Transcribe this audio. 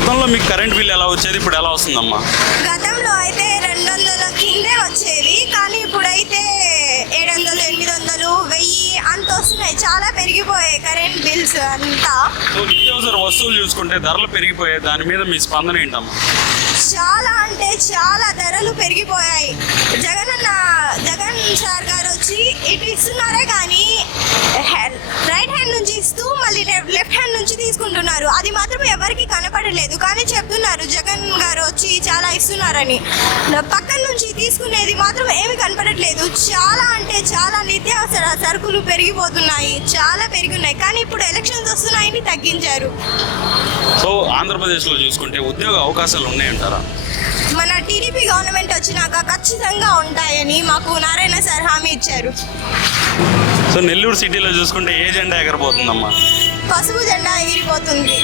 గతంలో మీకు current bill ఎలా వచ్చేది, ఇప్పుడు ఎలా వస్తుందమ్మా? గతంలో అయితే 200 కిందే వచ్చేది, కానీ ఇప్పుడైతే 700, 800, 1000 అంత వస్తున్నాయి. చాలా పెరిగిపోయాయి కరెంట్ బిల్స్ అంతా. సో నిత్యావసర వస్తువులు చూసుకుంటే ధరలు పెరిగిపోయాయి, దాని మీద మీ స్పందన ఏంటమ్మా? చాలా అంటే చాలా ధరలు పెరిగిపోయాయి. జగన్ సార్ గారు వచ్చి ఇటు ఇస్తున్నారే కానీ రైట్ హ్యాండ్ నుంచి ఇస్తూ మళ్ళీ లెఫ్ట్ హ్యాండ్ నుంచి తీసుకుంటున్నారు. అది మాత్రం ఎవరికి కనపడలేదు, కానీ చెప్తున్నారు జగన్ గారు వచ్చి చాలా ఇస్తున్నారని. పక్కన నుంచి తీసుకునేది మాత్రం ఏమి కనపడట్లేదు. చాలా అంటే చాలా నిత్యావసర సరుకులు పెరిగిపోతున్నాయి, చాలా పెరిగినాయి. కానీ ఇప్పుడు ఎలక్షన్స్ వస్తున్నాయని తగ్గించారు. సో ఆంధ్రప్రదేశ్లో చూసుకుంటే ఉద్యోగ అవకాశాలు ఉన్నాయంటారా? మన టీడీపీ గవర్నమెంట్ వచ్చినాక ఖచ్చితంగా ఉంటాయని మాకు నారాయణ సార్ హామీ ఇచ్చారు. సో నెల్లూరు సిటీలో చూసుకుంటే ఏ జెండా ఎగరబోతుందమ్మా? పసుపు జెండా ఎగిరిపోతుంది.